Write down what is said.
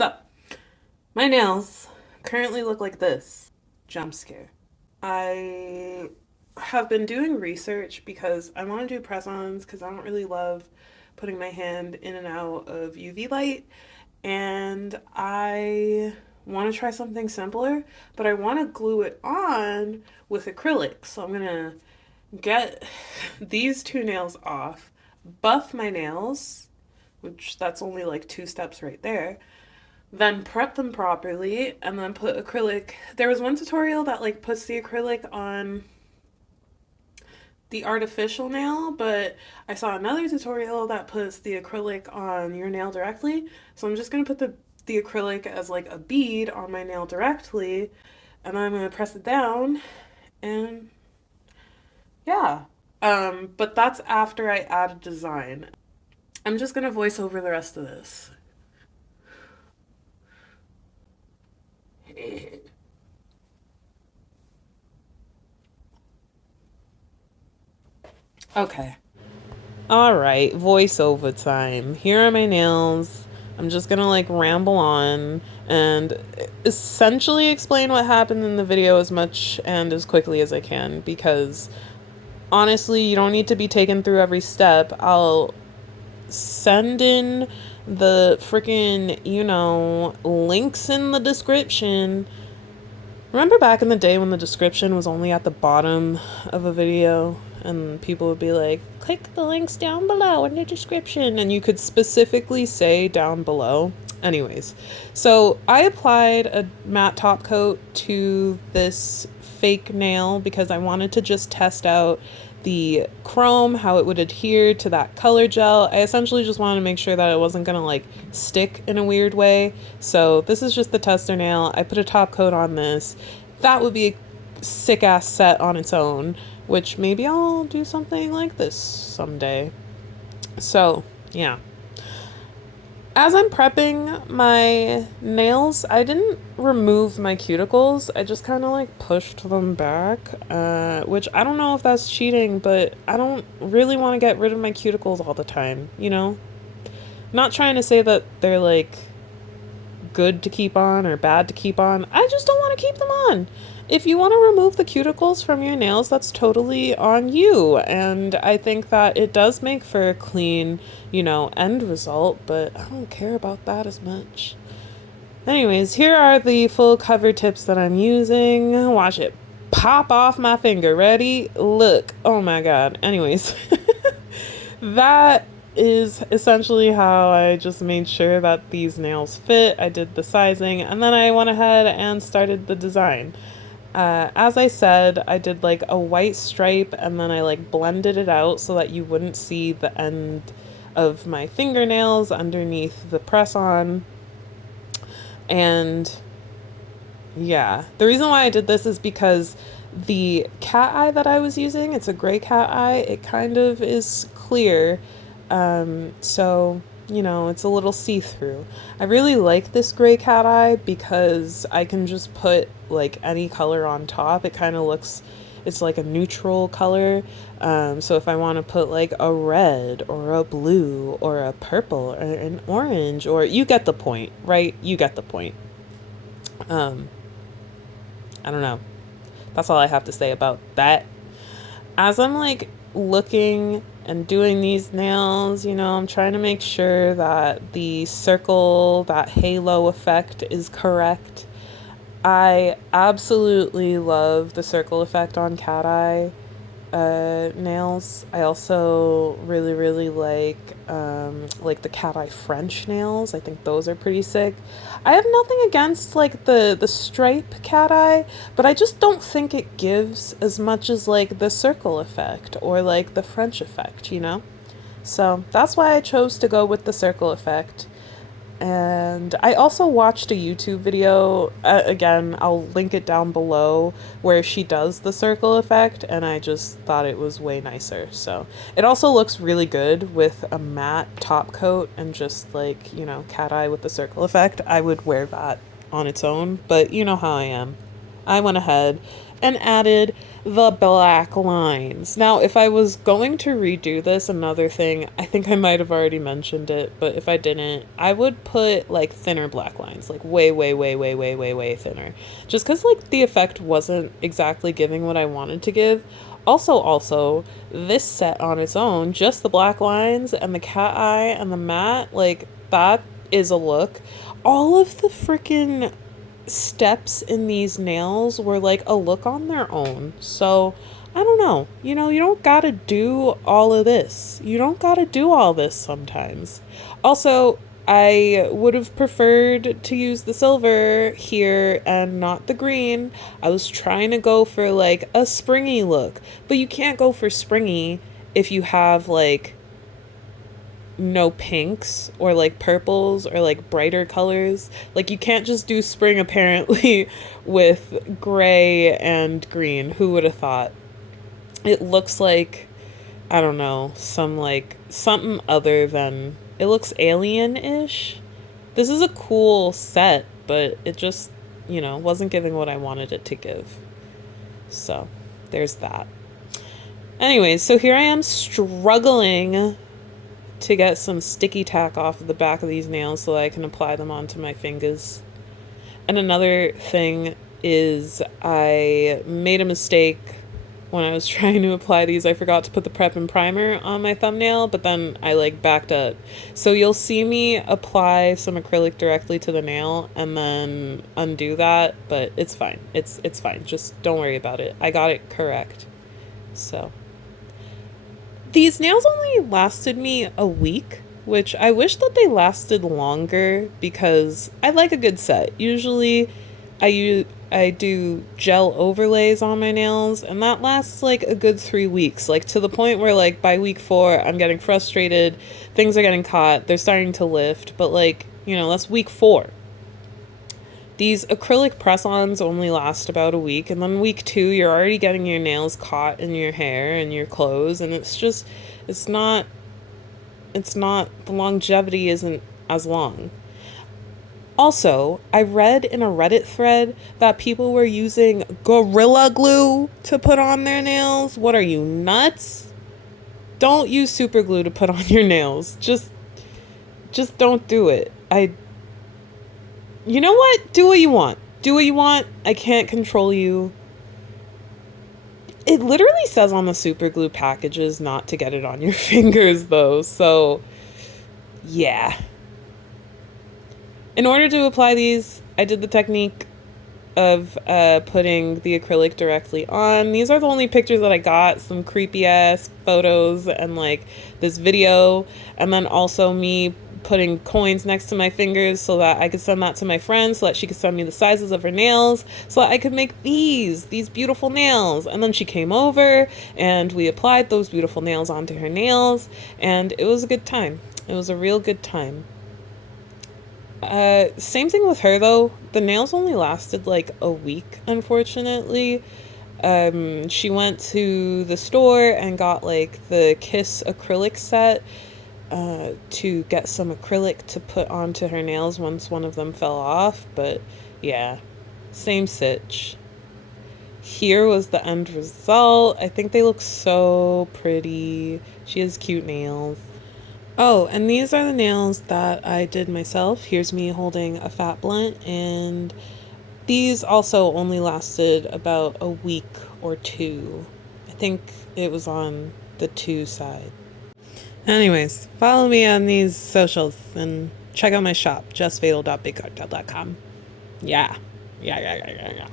So, my nails currently look like this. Jump scare. I have been doing research because I want to do press-ons because I don't really love putting my hand in and out of UV light, and I want to try something simpler, but I want to glue it on with acrylic. So I'm going to get these two nails off, buff my nails, which that's only like two steps right there, then prep them properly, and then put acrylic. There was one tutorial that like puts the acrylic on the artificial nail, but I saw another tutorial that puts the acrylic on your nail directly. So I'm just gonna put the acrylic as like a bead on my nail directly, and then I'm gonna press it down, and yeah. But that's after I add a design. I'm just gonna voice over the rest of this. Okay. All right, voiceover time. Here are my nails. I'm just gonna like ramble on and essentially explain what happened in the video as much and as quickly as I can because honestly, you don't need to be taken through every step. I'll send in the freaking, links in the description. Remember back in the day when the description was only at the bottom of a video and people would be like, click the links down below in the description, and you could specifically say down below. Anyways, so I applied a matte top coat to this fake nail because I wanted to just test out the chrome, how it would adhere to that color gel. I essentially just wanted to make sure that it wasn't gonna like stick in a weird way. So this is just the tester nail. I put a top coat on this. That would be a sick ass set on its own, which maybe I'll do something like this someday. So yeah. As I'm prepping my nails, I didn't remove my cuticles. I just kind of like pushed them back, which I don't know if that's cheating, but I don't really want to get rid of my cuticles all the time, you know? Not trying to say that they're like good to keep on or bad to keep on. I just don't want to keep them on. If you want to remove the cuticles from your nails, that's totally on you. And I think that it does make for a clean, end result, but I don't care about that as much. Anyways, here are the full cover tips that I'm using. Watch it pop off my finger. Ready? Look. Oh my god. Anyways, that is essentially how I just made sure that these nails fit. I did the sizing and then I went ahead and started the design. As I said, I did like a white stripe and then I like blended it out so that you wouldn't see the end of my fingernails underneath the press on. And yeah, the reason why I did this is because the cat eye that I was using, it's a gray cat eye, it kind of is clear. So it's a little see-through. I really like this gray cat eye because I can just put like any color on top. It kind of looks, it's like a neutral color. So if I want to put like a red or a blue or a purple or an orange, or you get the point, right? You get the point. I don't know. That's all I have to say about that. As I'm like looking and doing these nails, I'm trying to make sure that the circle, that halo effect is correct. I absolutely love the circle effect on cat eye nails. I also really, really like the cat eye French nails. I think those are pretty sick. I have nothing against like the stripe cat eye, but I just don't think it gives as much as like the circle effect or like the French effect, So that's why I chose to go with the circle effect. And I also watched a YouTube video, again, I'll link it down below, where she does the circle effect, and I just thought it was way nicer. So it also looks really good with a matte top coat and just like, cat eye with the circle effect. I would wear that on its own, but you know how I am. I went ahead and added the black lines. Now, if I was going to redo this, another thing, I think I might have already mentioned it, but if I didn't, I would put like thinner black lines, like way, way, way, way, way, way, way thinner. Just because like the effect wasn't exactly giving what I wanted to give. Also, this set on its own, just the black lines and the cat eye and the matte, like that is a look. All of the freaking steps in these nails were like a look on their own. So, I don't know. You don't gotta do all of this. You don't gotta do all this sometimes. Also, I would have preferred to use the silver here and not the green. I was trying to go for like a springy look, but you can't go for springy if you have like no pinks or like purples or like brighter colors. Like you can't just do spring apparently with gray and green. Who would have thought? It looks like, I don't know, some like something other than, it looks alien-ish. This is a cool set, but it just, wasn't giving what I wanted it to give. So, there's that. Anyways, so here I am struggling to get some sticky tack off of the back of these nails so that I can apply them onto my fingers. And another thing is I made a mistake when I was trying to apply these. I forgot to put the prep and primer on my thumbnail, but then I like backed up. So you'll see me apply some acrylic directly to the nail and then undo that, but it's fine. It's fine. Just don't worry about it. I got it correct. So these nails only lasted me a week, which I wish that they lasted longer because I like a good set. Usually I do gel overlays on my nails and that lasts like a good 3 weeks, like to the point where like by week 4 I'm getting frustrated, things are getting caught, they're starting to lift, but like, that's week 4. These acrylic press-ons only last about a week, and then week 2 you're already getting your nails caught in your hair and your clothes, and it's not, the longevity isn't as long. Also, I read in a Reddit thread that people were using Gorilla Glue to put on their nails. What are you, nuts? Don't use super glue to put on your nails. Just don't do it. You know what? Do what you want. Do what you want. I can't control you. It literally says on the super glue packages not to get it on your fingers though. So, yeah. In order to apply these, I did the technique of putting the acrylic directly on. These are the only pictures that I got, some creepy ass photos and like this video, and then also me putting coins next to my fingers so that I could send that to my friend so that she could send me the sizes of her nails so that I could make these beautiful nails. And then she came over and we applied those beautiful nails onto her nails and it was a good time. It was a real good time. Same thing with her though. The nails only lasted like a week, unfortunately. She went to the store and got like the Kiss acrylic set to get some acrylic to put onto her nails once one of them fell off, but yeah, same sitch. Here was the end result. I think they look so pretty. She has cute nails. Oh, and these are the nails that I did myself. Here's me holding a fat blunt, and these also only lasted about a week or 2. I think it was on the 2 side. Anyways, follow me on these socials and check out my shop, justfatal.bigcartel.com. Yeah. Yeah.